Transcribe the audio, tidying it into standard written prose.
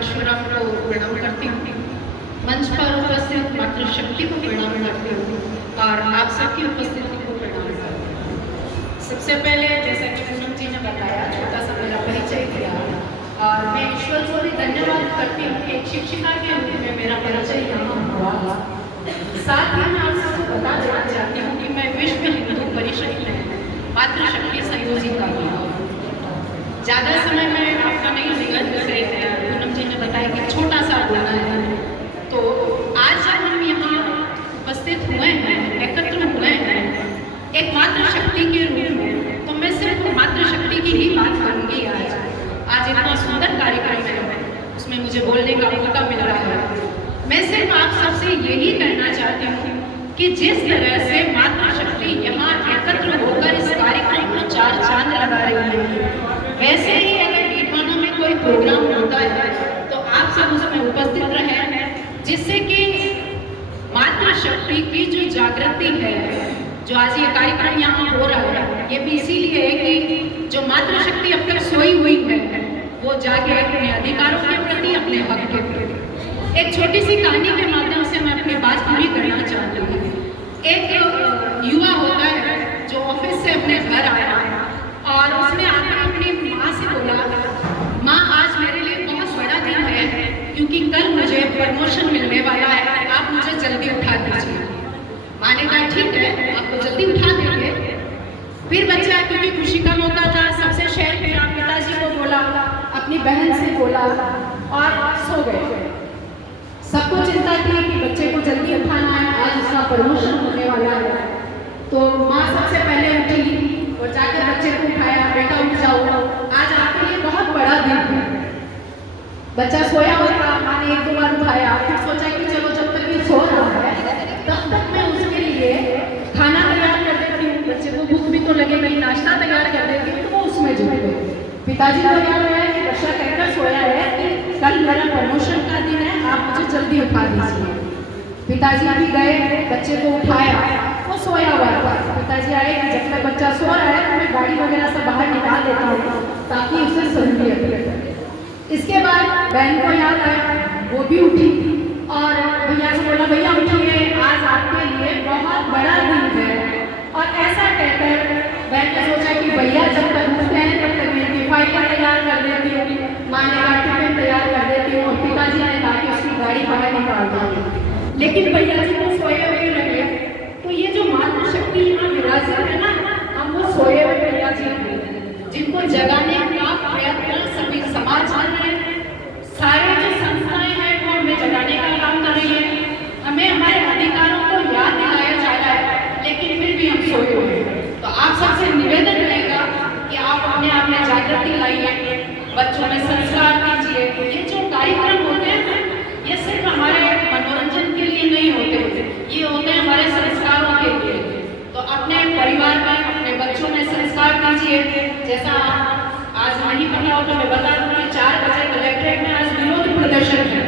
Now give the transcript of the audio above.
परशुराम को प्रणाम करती हूँ, मंच पर उपस्थित मातृशक्ति को प्रणाम करती हूँ और आप सबकी उपस्थिति को प्रणाम करती हूँ। सबसे पहले जैसा कि पूनम जी ने बताया, छोटा सा मेरा परिचय दिया और मैं ईश्वर को भी धन्यवाद करती हूँ कि एक शिक्षिका के रूप में मेरा परिचय यहाँ हुआ। साथ ही मैं आप सबको बता देना चाहती हूँ कि मैं विश्व हिंदू परिषद में मातृशक्ति संयोजिका हूँ। ज़्यादा समय में आपका नहीं लेगा, जैसे पूनम जी ने बताया कि छोटा सा बोलना है, तो आज जब हम यहाँ उपस्थित हुए हैं, एकत्र हुए हैं एक मातृशक्ति के रूप में, तो मैं सिर्फ मातृशक्ति की ही बात करूँगी। आज इतना सुंदर कार्यक्रम है, उसमें मुझे बोलने का मौका मिल रहा है। मैं सिर्फ आप सबसे यही कहना चाहती हूँ कि जिस तरह से मातृशक्ति यहाँ एकत्र होकर इस कार्यक्रम को चार चांद लगा रही है, वैसे ही अगर नीटवाना में कोई प्रोग्राम होता है तो आप सब उसमें उपस्थित रहें, जिससे कि मातृशक्ति की जो जागृति है, जो आज ये कार्यक्रम यहाँ हो रहा है, ये भी इसीलिए है कि जो मातृशक्ति अब तक सोई हुई है वो जागे अपने अधिकारों के प्रति, अपने हक के प्रति। एक छोटी सी कहानी के माध्यम से मैं अपनी बात पूरी करना चाहती हूँ। एक युवा होता है जो ऑफिस से अपने घर आया और उसने आकर अपनी माँ से बोला, माँ आज मेरे लिए बहुत बड़ा दिन है क्योंकि कल मुझे प्रमोशन मिलने वाला है, आप मुझे जल्दी उठा दीजिए। माँ ने कहा ठीक है, आपको जल्दी उठा देंगे। फिर बच्चा क्योंकि खुशी का मौका था, सबसे शेयर किया, पिताजी को बोला, अपनी बहन से बोला और सो गए। सबको चिंता थी कि बच्चे को जल्दी उठाना है, आज उसका प्रमोशन होने वाला है। तो माँ सबसे पहले उठी और जाकर बच्चे को उठाया, बेटा उठ जाओ, आज आपके लिए बहुत बड़ा दिन है। बच्चा सोया हुआ था, माँ ने एक दो बार उठाया, फिर सोचा कि चलो जब तक ये सो रहा है तब तक मैं उसके लिए खाना तैयार कर देती हूँ, बच्चे को भूख भी तो लगेगी, नाश्ता तैयार कर देती हूँ, तो वो उसमें जुट गए। पिताजी को याद आया कि बच्चा कहकर सोया है कि कल मेरा प्रमोशन का दिन है, आप मुझे जल्दी उठा दीजिए। पिताजी भी गए, बच्चे को उठाया, वो सोया हुआ था। पिताजी आए कि जब तक बच्चा सो रहा है तो मैं गाड़ी वगैरह से बाहर निकाल देता हूँ ताकि उसे सहूलियत मिले। इसके बाद बहन को याद आया, वो भी उठी और भैया को बोला, भैया उठिए, आज आपके लिए बहुत बड़ा दिन है। और ऐसा कहकर बहन ने सोचा कि भैया जब तक उठते हैं तब तक मैं टिफाइन तैयार कर देती हूँ। माँ ने कहा टिफिन तैयार कर देती हूँ और पिताजी ने कहा कि उसकी गाड़ी बाहर निकाल दूँगी। लेकिन भैया जी को सोए हुए लगे। तो ये जो मातृशक्ति यहाँ विराजित है ना, हम वो सोए हुए भैया जी जिनको जगाने का प्रयत्न सभी समाज कर रहे हैं, सारे जो संस्थाएं हैं वो हमें जगाने का काम कर रही है, हमें हमारे अधिकारों को याद दिलाया जा रहा है, लेकिन फिर भी हम सोए हुए हैं। तो आप सबसे निवेदन रहेगा कि आप अपने आप में जागृति लाइए, बच्चों में संस्कार दीजिए। ये जो कार्यक्रम होते हैं ये सिर्फ हमारे मनोरंजन के लिए नहीं होते, ये होते हैं हमारे संस्कारों के लिए। तो अपने परिवार में, अपने बच्चों में संस्कार दीजिए। जैसा आज नहीं पता हो तो मैं बता दूं कि 4 बजे कलेक्ट्रेट में आज विरोध प्रदर्शन है।